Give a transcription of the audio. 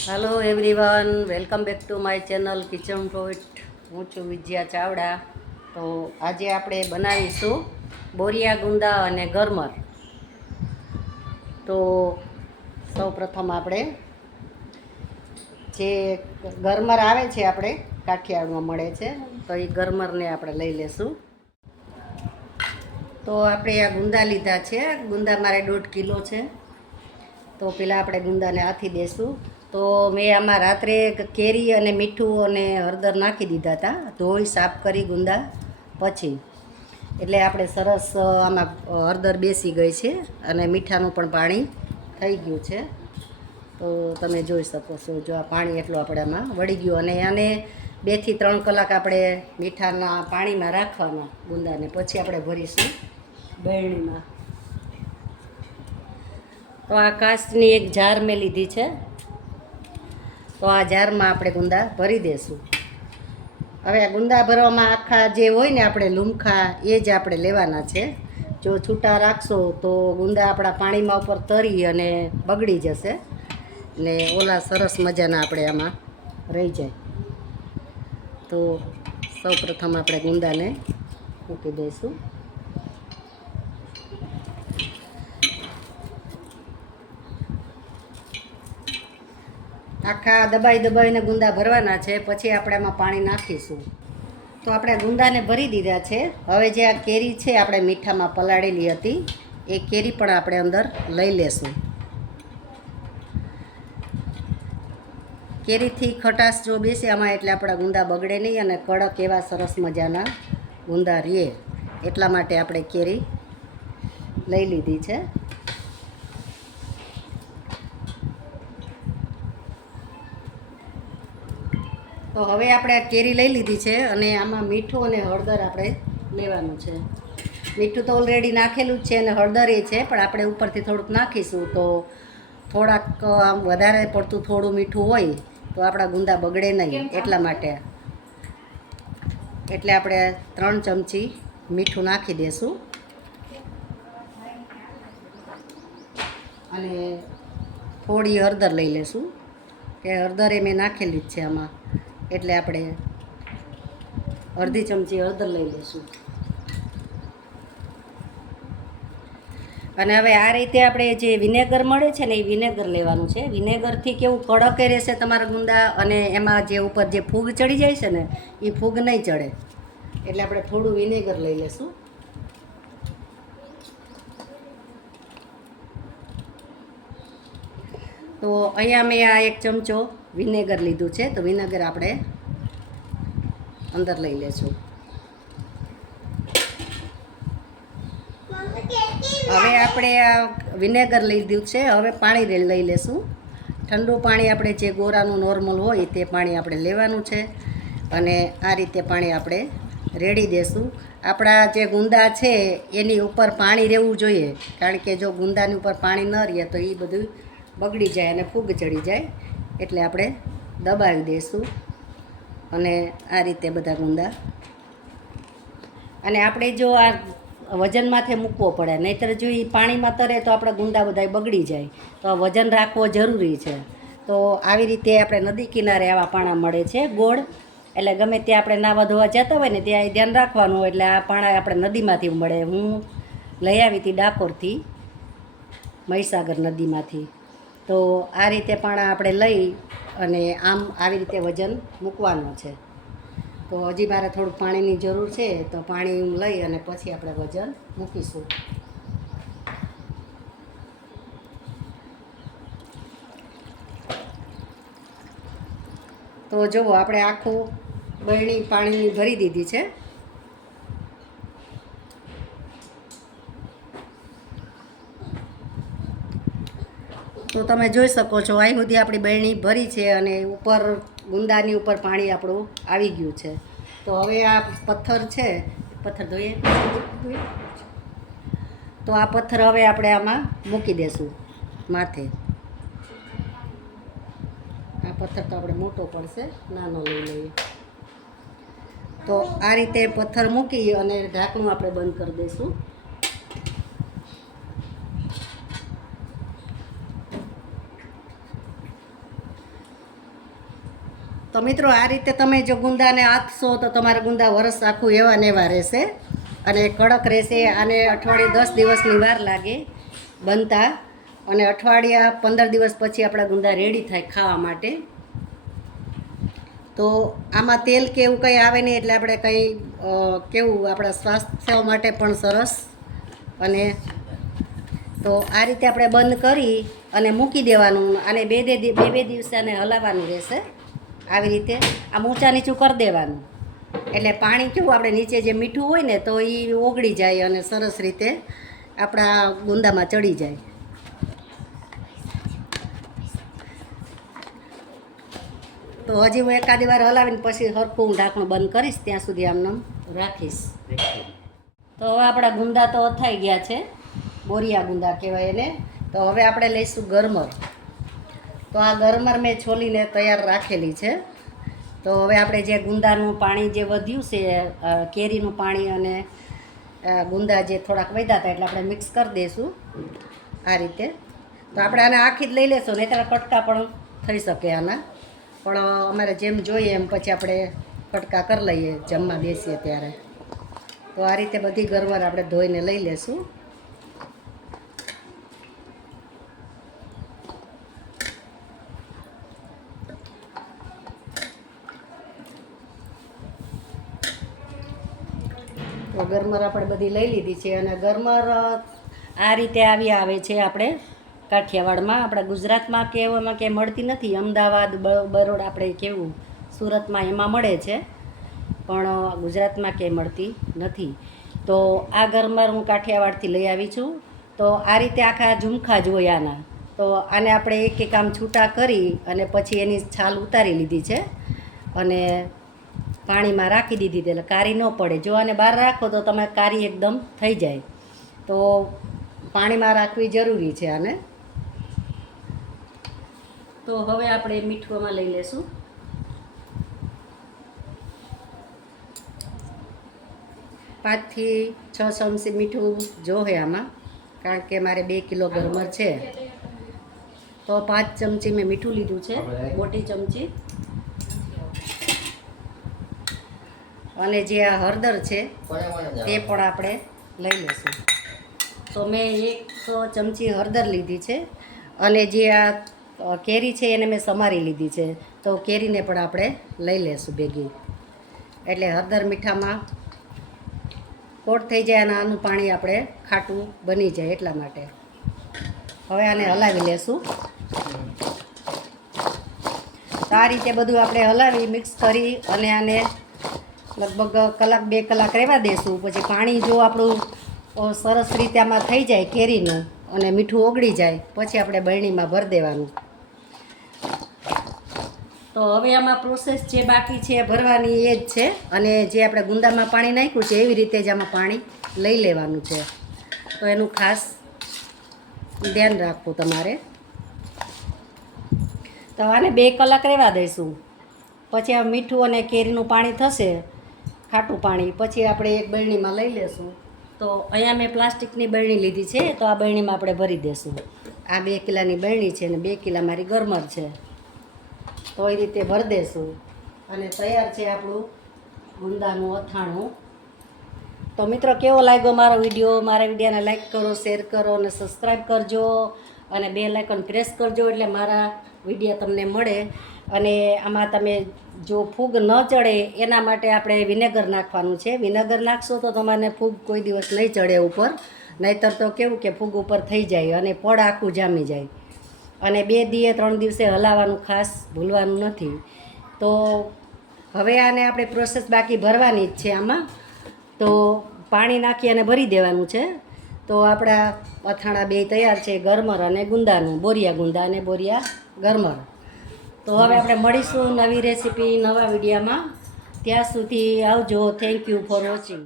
Hello everyone, welcome back to my channel kitchen fruit. હું છું વિજયા ચાવડા. તો આજે આપણે બનાવીશું બોરિયા ગુંદા અને ગરમર. તો સૌ પ્રથમ આપણે જે ગરમર આવે છે આપણે કાઠિયાવાડમાં મળે છે, તો એ ગરમરને આપણે લઈ લેશું. તો આપણે આ ગુંદા લીધા છે. ગુંદા મારે 1.5 કિલો છે. તો પહેલાં આપણે ગુંદાને આથી દેશું. તો મેં આમાં રાત્રે કેરી અને મીઠું અને હળદર નાખી દીધા હતા, ધોઈ સાફ કરી ગુંદા પછી. એટલે આપણે સરસ આમાં હળદર બેસી ગઈ છે અને મીઠાનું પણ પાણી થઈ ગયું છે. તો તમે જોઈ શકો છો, જો આ પાણી એટલું આપણે આમાં વળી ગયું. અને આને 2 થી 3 કલાક આપણે મીઠાના પાણીમાં રાખવાના ગુંદાને, પછી આપણે ભરીશું બેરણીમાં. તો આ કાચની એક જાર મેં લીધી છે. તો આ જારમાં આપણે ગુંદા ભરી દઈશું. હવે આ ગુંદા ભરવામાં આખા જે હોય ને આપણે લુમખા એ જ આપણે લેવાના છે. જો છૂટા રાખશો તો ગુંદા આપણા પાણીમાં ઉપર તરી અને બગડી જશે ને ઓલા સરસ મજાના આપણે આમાં રહી જાય. તો સૌ પ્રથમ આપણે ગુંદાને મૂકી દઈશું. આખા દબાઈને ગુંદા ભરવાના છે, પછી આપણે આમાં પાણી નાખીશું. તો આપણે ગુંદાને ભરી દીધા છે. હવે જે આ કેરી છે આપણે મીઠામાં પલાળેલી હતી, એ કેરી પણ આપણે અંદર લઈ લેશું. કેરીથી ખટાશ જો બેસે આમાં, એટલે આપણા ગુંદા બગડે નહીં અને કડક એવા સરસ મજાના ગુંદા રહે. એટલા માટે આપણે કેરી લઈ લીધી છે. તો હવે આપણે આ કેરી લઈ લીધી છે અને આમાં મીઠું અને હળદર આપણે લેવાનું છે. મીઠું તો ઓલરેડી નાખેલું જ છે અને હળદર એ છે, પણ આપણે ઉપરથી થોડુંક નાખીશું. તો થોડાક આમ વધારે પડતું થોડું મીઠું હોય તો આપણા ગુંદા બગડે નહીં, એટલા માટે. એટલે આપણે 3 ચમચી મીઠું નાખી દઈશું. અને થોડી હળદર લઈ લેશું, કે હળદર એ મેં નાખેલી જ છે આમાં, એટલે આપણે અડધી ચમચી હળદર લઈ લઈશું. અને હવે આ રીતે આપણે જે વિનેગર મળે છે ને, એ વિનેગર લેવાનું છે. વિનેગરથી કેવું કડકે રહેશે તમારા ગુંદા, અને એમાં જે ઉપર જે ફૂગ ચડી જાય છે ને, એ ફૂગ નહીં ચડે. એટલે આપણે થોડું વિનેગર લઈ લઈશું. તો અહીંયા મેં આ 1 ચમચો વિનેગર લીધું છે. તો વિનેગર આપણે અંદર લઈ લેશું. હવે આપણે આ વિનેગર લીધું છે. હવે પાણી લઈ લેશું. ઠંડુ પાણી આપણે જે ગોરાનું નોર્મલ હોય તે પાણી આપણે લેવાનું છે. અને આ રીતે પાણી આપણે રેડી દેશું. આપણા જે ગુંદા છે એની ઉપર પાણી રહેવું જોઈએ, કારણ કે જો ગુંદાની ઉપર પાણી ન રહે તો એ બધું બગડી જાય અને ફૂગ ચડી જાય. એટલે આપણે દબાવી દઈશું અને આ રીતે બધા ગુંદા. અને આપણે જો આ વજન માથે મૂકવો પડે, નહીંતર જો એ પાણીમાં તરે તો આપણા ગુંદા બધા બગડી જાય. તો આ વજન રાખવો જરૂરી છે. તો આવી રીતે આપણે નદી કિનારે આવા પાણા મળે છે ગોળ, એટલે ગમે ત્યાં આપણે નાવા ધોવા જતા હોય ને ત્યાં એ ધ્યાન રાખવાનું. એટલે આ પાણા આપણે નદીમાંથી મળે. હું લઈ આવી હતી ડાકોરથી, મહીસાગર નદીમાંથી. તો આ રીતે પાણા આપણે લઈ અને આમ આવી રીતે વજન મૂકવાનું છે. તો હજી મારે થોડુંક પાણીની જરૂર છે, તો પાણી લઈ અને પછી આપણે વજન મૂકીશું. તો જુઓ, આપણે આખું બરણી પાણીની ભરી દીધી છે. તો તમે જોઈ શકો છો, અહીં સુધી આપણી બરણી ભરી છે અને ઉપર ગુંદાની ઉપર પાણી આપણું આવી ગયું છે. તો હવે આ પથ્થર છે, પથ્થર ધોઈએ. તો આ પથ્થર હવે આપણે આમાં મૂકી દઈશું માથે. આ પથ્થર તો આપણે મોટો પડશે, નાનો લઈ લઈએ. તો આ રીતે પથ્થર મૂકી અને ઢાંકણું આપણે બંધ કરી દઈશું. તો મિત્રો આ રીતે તમે જો ગુંદાને આથશો તો તમારા ગુંદા વરસ આખું એવા ને એવા રહેશે અને કડક રહેશે. આને અઠવાડિયે 10 દિવસની વાર લાગે બનતા અને અઠવાડિયા 15 દિવસ પછી આપણા ગુંદા રેડી થાય ખાવા માટે. તો આમાં તેલ કે એવું કંઈ આવે નહીં એટલે આપણે કંઈ કેવું આપણા સ્વાસ્થ્ય માટે પણ સરસ. અને તો આ રીતે આપણે બંધ કરી અને મૂકી દેવાનું અને બે દિવસે આને હલાવવાનું રહેશે. આવી રીતે આમ ઊંચા નીચું કરી દેવાનું એટલે પાણી કેવું આપણે નીચે જે મીઠું હોય ને તો એ ઓગળી જાય અને સરસ રીતે આપણા ગુંદામાં ચડી જાય. તો હજી હું એકાદી વાર હલાવીને પછી હરખું ઢાંકણું બંધ કરીશ, ત્યાં સુધી આમને રાખીશ. તો હવે આપણા ગુંદા તો અથાઈ ગયા છે, બોરિયા ગુંદા કહેવાય એને. તો હવે આપણે લઈશું ગરમર. તો આ ગરમર મેં છોલીને તૈયાર રાખેલી છે. તો હવે આપણે જે ગુંદાનું પાણી જે વધ્યું છે, કેરીનું પાણી અને ગુંદા જે થોડાક વધ્યા હતા એટલે આપણે મિક્સ કરી દઈશું આ રીતે. તો આપણે આને આખી જ લઈ લેશું, નહીં ત્યારે કટકા પણ થઈ શકે આના. પણ અમારે જેમ જોઈએ એમ પછી આપણે કટકા કરી લઈએ જમવા બેસીએ ત્યારે. તો આ રીતે બધી ગરમર આપણે ધોઈને લઈ લેશું. તો ગરમર આપણે બધી લઈ લીધી છે અને ગરમર આ રીતે આવી આવે છે આપણે કાઠિયાવાડમાં. આપણા ગુજરાતમાં કે એવામાં કે મળતી નથી. અમદાવાદ, બરોડા આપણે કેવું સુરતમાં એમાં મળે છે, પણ ગુજરાતમાં ક્યાંય મળતી નથી. તો આ ગરમર હું કાઠિયાવાડથી લઈ આવી છું. તો આ રીતે આખા ઝુમખા જ હોય આના. તો આને આપણે એક એક આમ છૂટા કરી અને પછી એની છાલ ઉતારી લીધી છે અને પાણીમાં રાખી દીધી એટલે કારી ન પડે. જો આને બહાર રાખો તો તમે કારી એકદમ થઈ જાય. તો પાણીમાં રાખવી જરૂરી છે આને. તો હવે આપણે મીઠુંમાં લઈ લેશું. પાંચથી 6 ચમચી મીઠું જોહે આમાં, કારણ કે મારે 2 કિલો ગરમર છે. તો 5 ચમચી મેં મીઠું લીધું છે, મોટી ચમચી. અને જે આ હળદર છે તે પણ આપણે લઈ લઈશું. તો મેં 1 ચમચી હળદર લીધી છે અને જે આ કેરી છે એને મેં સમારી લીધી છે. તો કેરીને પણ આપણે લઈ લઈશું ભેગી, એટલે હળદર મીઠામાં કોટ થઈ જાય અને આનું પાણી આપણે ખાટું બની જાય એટલા માટે. હવે આને હલાવી લેશું. તો આ રીતે બધું આપણે હલાવી મિક્સ કરી અને આને લગભગ 1-2 કલાક રહેવા દેશું. પછી પાણી જો આપણું સરસ રીતે આમાં થઈ જાય કેરીનું અને મીઠું ઓગળી જાય પછી આપણે બરણીમાં ભરી દેવાનું. તો હવે આમાં પ્રોસેસ જે બાકી છે ભરવાની એ જ છે. અને જે આપણે ગુંદામાં પાણી નાખ્યું છે એવી રીતે જ આમાં પાણી લઈ લેવાનું છે. તો એનું ખાસ ધ્યાન રાખવું તમારે. તો આને 2 કલાક રહેવા દઈશું. પછી આ મીઠું અને કેરીનું પાણી થશે, ખાટું પાણી, પછી આપણે એક બરણીમાં લઈ લેશું. તો અહીંયા મેં પ્લાસ્ટિકની બરણી લીધી છે, તો આ બરણીમાં આપણે ભરી દઈશું. આ 2 કિલાની બરણી છે અને 2 કિલા મારી ગરમર છે. તો એ રીતે ભરી દઈશું અને તૈયાર છે આપણું ગુંદાનું અથાણું. તો મિત્રો કેવો લાગ્યો મારો વિડીયો? મારા વિડીયોને લાઈક કરો, શેર કરો અને સબસ્ક્રાઈબ કરજો અને બેલ આઇકન પ્રેસ કરજો એટલે મારા વિડીયો તમને મળે. અને આમાં તમે જો ફૂગ ન ચડે એના માટે આપણે વિનેગર નાખવાનું છે. વિનેગર નાખશો તો તમારે ફૂગ કોઈ દિવસ નહીં ચડે ઉપર, નહીંતર તો કેવું કે ફૂગ ઉપર થઈ જાય અને પડ આખું જામી જાય. અને 2-3 દિવસે હલાવવાનું ખાસ ભૂલવાનું નથી. તો હવે આને આપણે પ્રોસેસ બાકી ભરવાની જ છે આમાં. તો પાણી નાખી અને ભરી દેવાનું છે. તો આપણા અથાણા 2 તૈયાર છે, ગરમર અને ગુંદાનું, બોરિયા ગુંદા અને બોરિયા ગરમર. તો હવે આપણે મળીશું નવી રેસીપી નવા વિડીયોમાં. ત્યાં સુધી આવજો. Thank you for watching.